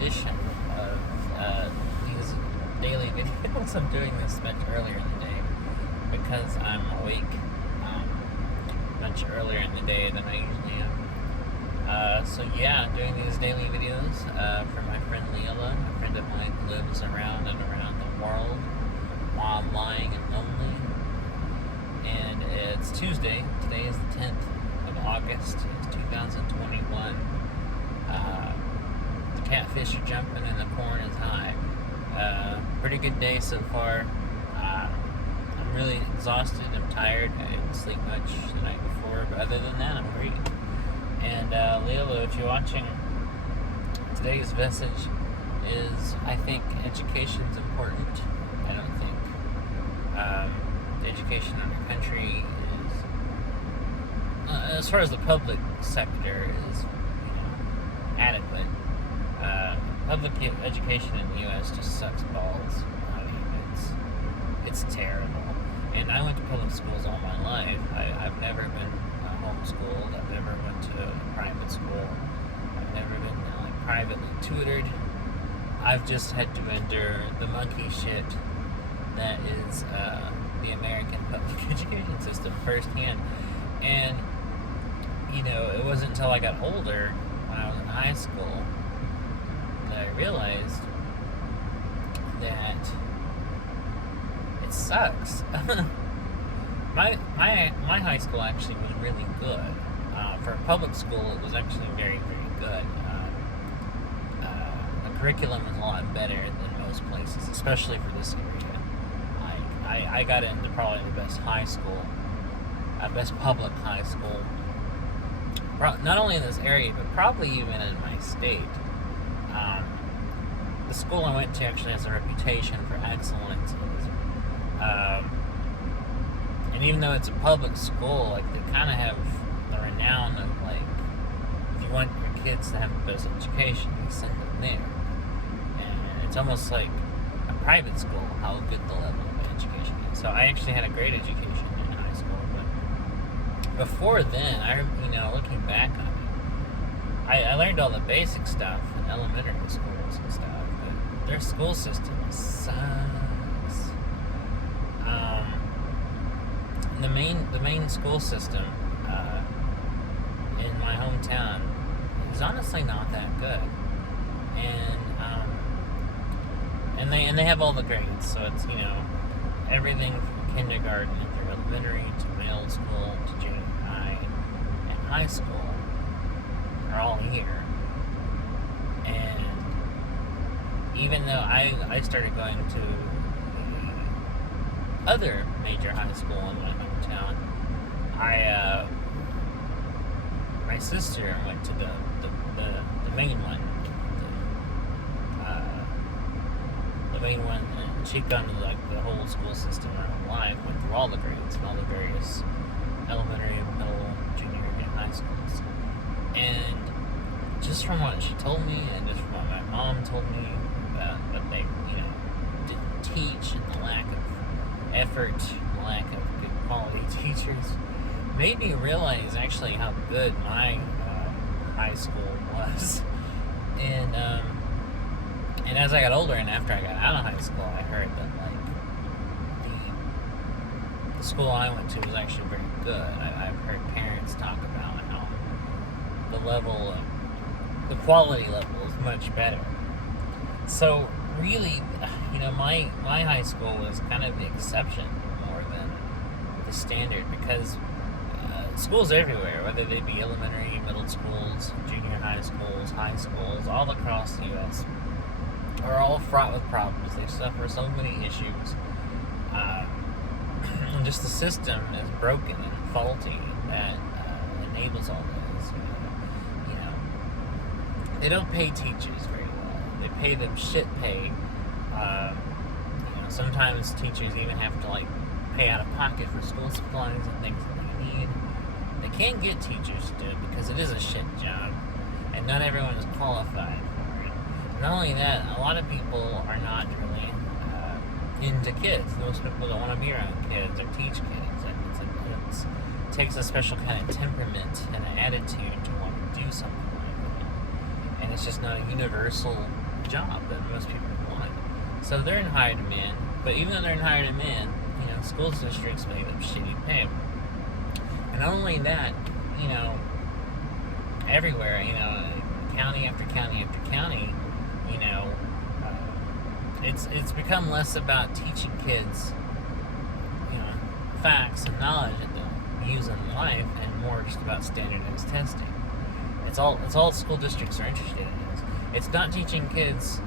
edition of these daily videos. I'm doing this much earlier in the day because I'm awake much earlier in the day than I usually am. So yeah, I'm doing these daily videos for my friend Lilla, a friend of mine who lives around and around the world while I'm lying and lonely. And it's Tuesday. Today is the 10th of August. It's 2021. The catfish are jumping and the corn is high. Pretty good day so far. I'm really exhausted. I'm tired. I didn't sleep much the night before, but other than that, I'm great. And Lilo, if you're watching, today's message is, I think education's important. I don't think education in our country is, as far as the public sector is, adequate. Public education in the U.S. just sucks balls. I mean, it's terrible. And I went to public schools all my life. I've never been homeschooled. I've never went to a private school. I've never been privately tutored. I've just had to endure the monkey shit that is the American public education system firsthand. And it wasn't until I got older, when I was in high school, that I realized that it sucks. My high school actually was really good. For a public school, it was actually very, very good. The curriculum is a lot better than most places, especially for this area. I got into probably the best high school, best public high school, not only in this area, but probably even in my state. The school I went to actually has a reputation for excellence. And even though it's a public school, they kind of have the renown of, if you want your kids to have the best education, you send them there. And it's almost like a private school, how good the level of education is. So I actually had a great education in high school, but before then, looking back on it, I learned all the basic stuff in elementary schools and stuff, but their school system sucks. The main school system in my hometown is honestly not that good, and they have all the grades, so it's everything from kindergarten through elementary to middle school to junior high and high school are all here. And even though I started going to other major high school in my hometown, my sister went to the main one, the main one, and she'd gone to the whole school system her whole life, went through all the grades and all the various elementary, middle, junior, and high schools. And just from what she told me, and just from what my mom told me about what they, didn't teach, and the lack of effort, the lack of good quality teachers, made me realize actually how good my high school was. And as I got older and after I got out of high school, I heard that the school I went to was actually very good. I've heard parents talk about how the quality level is much better. So really, my high school was kind of the exception more than the standard, because schools everywhere, whether they be elementary, middle schools, junior high schools, all across the U.S., are all fraught with problems. They suffer so many issues. And just the system is broken and faulty that enables all this. They don't pay teachers very well. They pay them shit pay. Sometimes teachers even have to pay out of pocket for school supplies and things that they need. They can't get teachers to do it because it is a shit job, and not everyone is qualified for it. Not only that, a lot of people are not really into kids. Most people don't want to be around kids or teach kids. It takes a special kind of temperament and an attitude to want to do something like that. And it's just not a universal job that most people want. So they're in higher demand, but even though they're in higher demand, school districts make them shitty pay. And not only that, everywhere, county after county after county, it's become less about teaching kids, facts and knowledge that they'll use in life, and more just about standardized testing. It's all school districts are interested in is. It's not teaching kids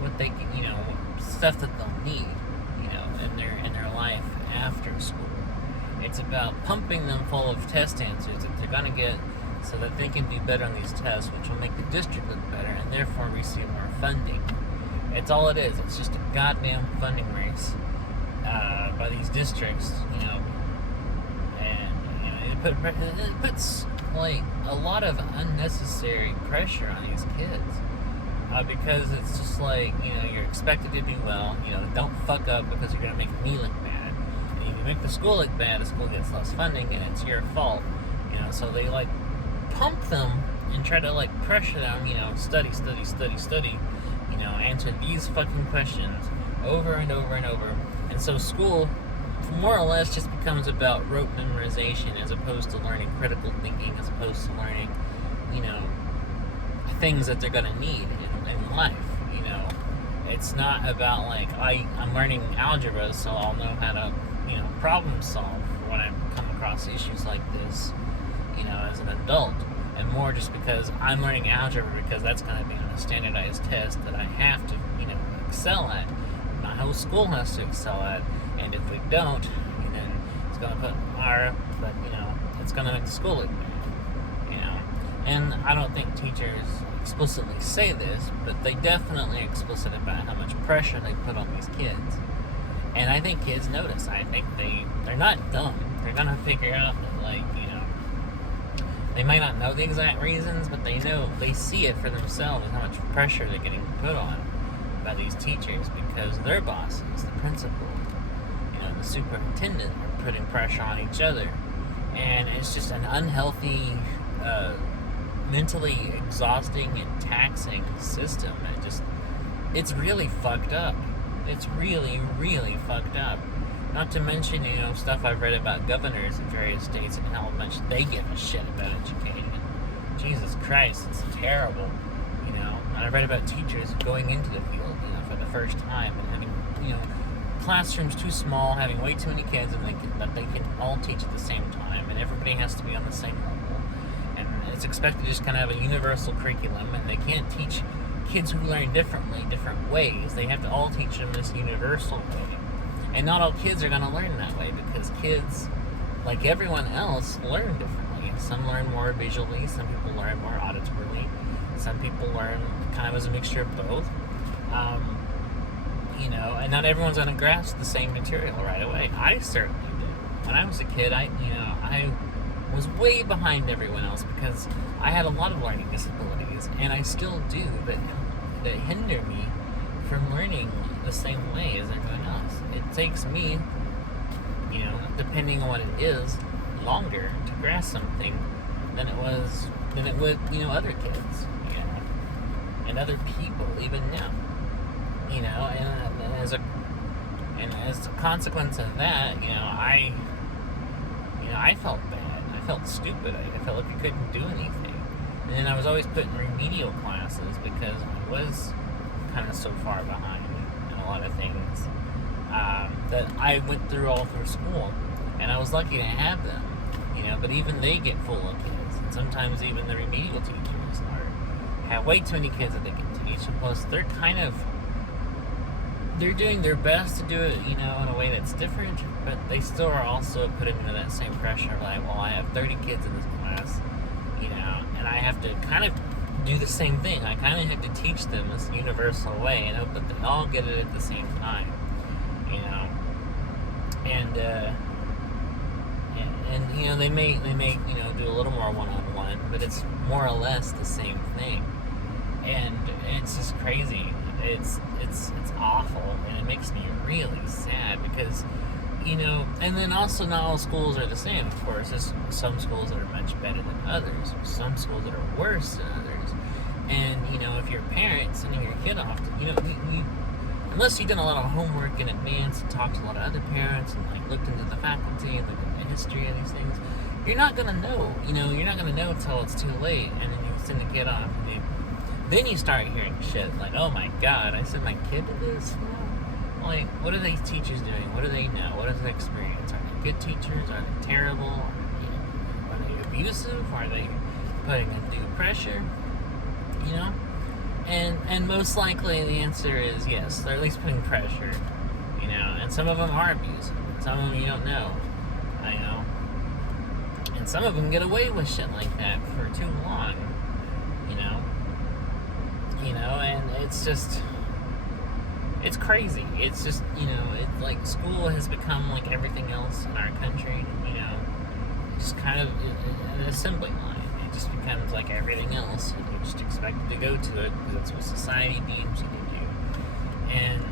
what they, stuff that they'll need, in their life after school. It's about pumping them full of test answers that they're gonna get, so that they can do better on these tests, which will make the district look better and therefore receive more funding. It's all it is. It's just a goddamn funding race by these districts, and it puts like a lot of unnecessary pressure on these kids because it's just like you're expected to do well. Don't fuck up because you're gonna make me look bad. And if you make the school look bad, the school gets less funding, and it's your fault. So they like pump them and try to like pressure them. Study. Answer these fucking questions over and over and over. And so school, more or less, just becomes about rote memorization as opposed to learning critical thinking, as opposed to learning, things that they're gonna need in life. It's not about like I'm learning algebra, so I'll know how to, problem solve when I come across issues like this, as an adult. And more just because I'm learning algebra because that's going to be on a standardized test that I have to, excel at. My whole school has to excel at. And if we don't, then it's going to put it's going to make the school look bad. And I don't think teachers explicitly say this, but they definitely explicit about how much pressure they put on these kids. And I think kids notice. I think they're not dumb. They're going to figure out that, they might not know the exact reasons, but they see it for themselves, how much pressure they're getting put on by these teachers because their bosses, the principal, the superintendent, are putting pressure on each other. And it's just an unhealthy, mentally exhausting and taxing system. It's really fucked up. It's really, really fucked up. Not to mention, stuff I've read about governors in various states and how much they give a shit about education. Jesus Christ, it's terrible. And I've read about teachers going into the field, for the first time and having, classrooms too small, having way too many kids, and that they can all teach at the same time, and everybody has to be on the same level. And it's expected to just kind of have a universal curriculum, and they can't teach kids who learn differently, different ways. They have to all teach them this universal way. And not all kids are going to learn that way because kids, like everyone else, learn differently. Some learn more visually, some people learn more auditorily, some people learn kind of as a mixture of both. And not everyone's going to grasp the same material right away. I certainly did. When I was a kid, I was way behind everyone else because I had a lot of learning disabilities, and I still do, that hinder me from learning the same way as everyone else. It takes me, depending on what it is, longer to grasp something than it would, other kids, and other people even now, and as a consequence of that, I felt bad. I felt stupid. I felt like I couldn't do anything. And then I was always put in remedial classes because I was kind of so far behind in a lot of things that I went through all through school, and I was lucky to have them, but even they get full of kids, and sometimes even the remedial teachers have way too many kids that they can teach, and plus they're doing their best to do it, in a way that's different, but they still are also put into that same pressure, like, well, I have 30 kids in this class, and I have to kind of do the same thing. I kind of have to teach them this universal way and hope that they all get it at the same time, and they may do a little more one-on-one, but it's more or less the same thing, and it's just crazy. It's awful, and it makes me really sad because, and then also not all schools are the same, of course. There's some schools that are much better than others, some schools that are worse than others, And, if you're a parent sending your kid off to, unless you've done a lot of homework in advance and talked to a lot of other parents and, like, looked into the faculty and looked at the history of these things, you're not going to know. You're not going to know until it's too late, and then you send the kid off, and then you start hearing shit like, oh my god, I sent my kid to this? Like, what are these teachers doing? What do they know? What is their experience? Are they good teachers? Are they terrible? Are they abusive? Are they putting undue pressure? And most likely the answer is yes. They're at least putting pressure, and some of them are abusive. Some of them you don't know, and some of them get away with shit like that for too long, and it's just, it's crazy. It's just, it's like school has become like everything else in our country, just kind of an assembly line. It just becomes like everything else. You're just expected to go to it because that's what society deems you to do. And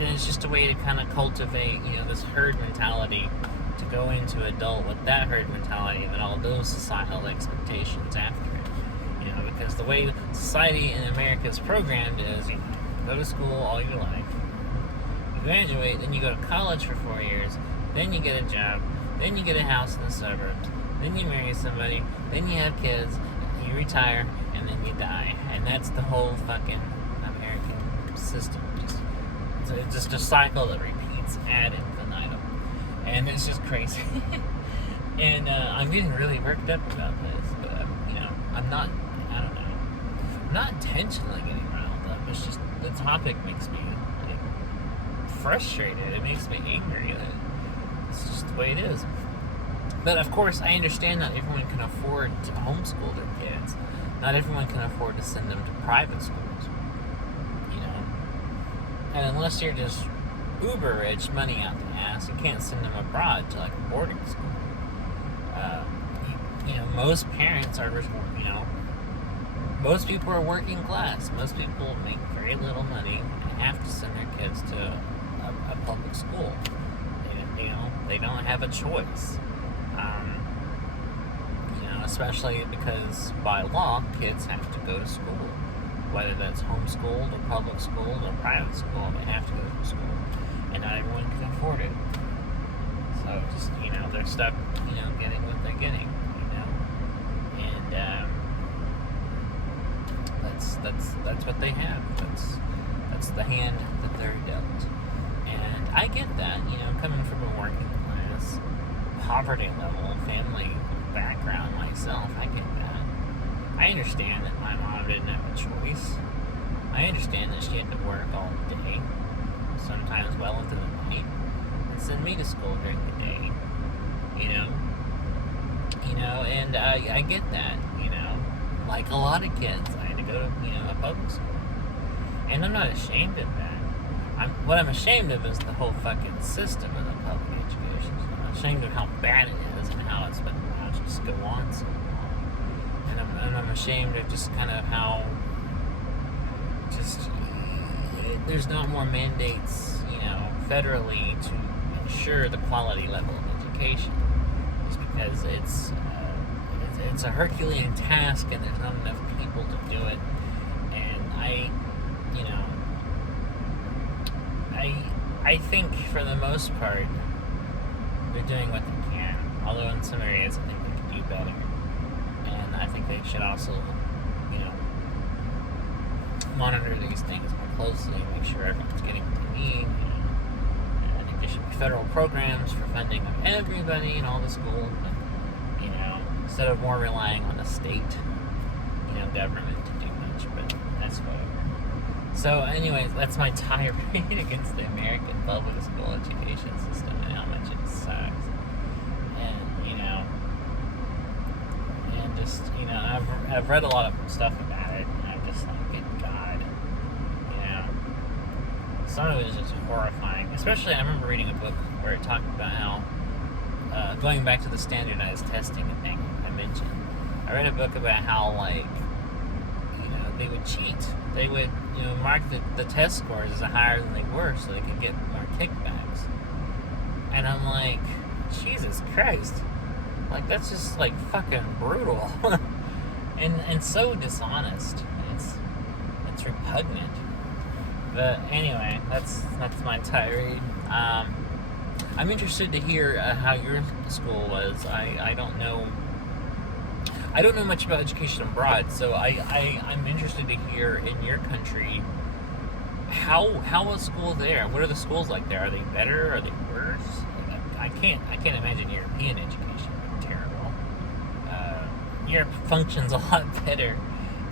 it's just a way to kind of cultivate, this herd mentality, to go into adult with that herd mentality and then all those societal expectations after it. Because the way society in America is programmed is, go to school all your life, you graduate, then you go to college for 4 years, then you get a job, then you get a house in the suburbs, then you marry somebody, then you have kids, you retire, and then you die. And that's the whole fucking American system. It's just a cycle that repeats ad infinitum. And it's just crazy. And I'm getting really worked up about this, but, I'm not, I don't know, I'm not intentionally getting riled up. It's just, the topic makes me, like, frustrated. It makes me angry. It's just the way it is. But of course, I understand not everyone can afford to homeschool their kids. Not everyone can afford to send them to private schools. And unless you're just uber rich, money out the ass, you can't send them abroad to like a boarding school. Most parents are, most people are working class. Most people make very little money and have to send their kids to a public school. They don't have a choice. Especially because by law, kids have to go to school. Whether that's homeschooled or public school or private school, they have to go to school. And not everyone can afford it. So just, they're stuck, getting what they're getting, And that's what they have. That's the hand that they're dealt. And I get that, coming from a working class, poverty level, family background myself, I get that. I understand that my mom didn't have a choice. I understand that she had to work all day, sometimes well into the night, and send me to school during the day, and I get that, like a lot of kids, I had to go to, a public school, and I'm not ashamed of that. What I'm ashamed of is the whole fucking system of the public education. I'm ashamed of how bad it is and how it's been allowed to just go on so long. And I'm ashamed of just kind of how there's not more mandates, federally to ensure the quality level of education. Just because it's a Herculean task and there's not enough people to do it. And I think for the most part they're doing what they can. Although in some areas I think they could do better. And I think they should also, monitor these things more closely, make sure everyone's getting what they need. And I think there should be federal programs for funding of everybody in all the schools, but, instead of more relying on the state, government to do much, but that's whatever. So anyways, that's my tirade against the American public school education system and how much it sucks. And, and just, I've read a lot of stuff about it, and I'm just like, good God, some of it is just horrifying. Especially, I remember reading a book where it talked about how, going back to the standardized testing thing I mentioned, I read a book about how, like, they would cheat. They would, mark the test scores as higher than they were so they could get more kickbacks. And I'm like, Jesus Christ. Like, that's just, like, fucking brutal. and so dishonest. It's repugnant. But anyway, that's my tirade. I'm interested to hear how your school was. I don't know. I don't know much about education abroad, so I'm interested to hear in your country how was school there? What are the schools like there? Are they better? Are they worse? I can't imagine European education being terrible. Europe functions a lot better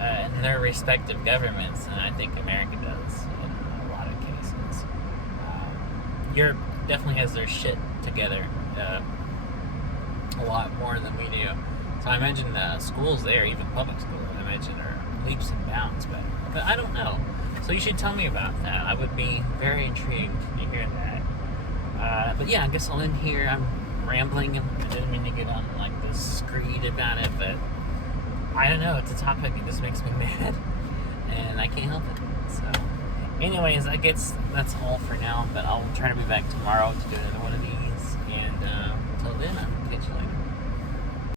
in their respective governments than I think America does in a lot of cases. Europe definitely has their shit together a lot more than we do. So I imagine schools there, even public schools, I imagine are leaps and bounds better. But I don't know. So you should tell me about that. I would be very intrigued to hear that. But yeah, I guess I'll end here. I'm rambling and I didn't mean to get on like this screed about it, but I don't know. It's a topic that just makes me mad, and I can't help it. So, anyways, I guess that's all for now. But I'll try to be back tomorrow to do another one of these.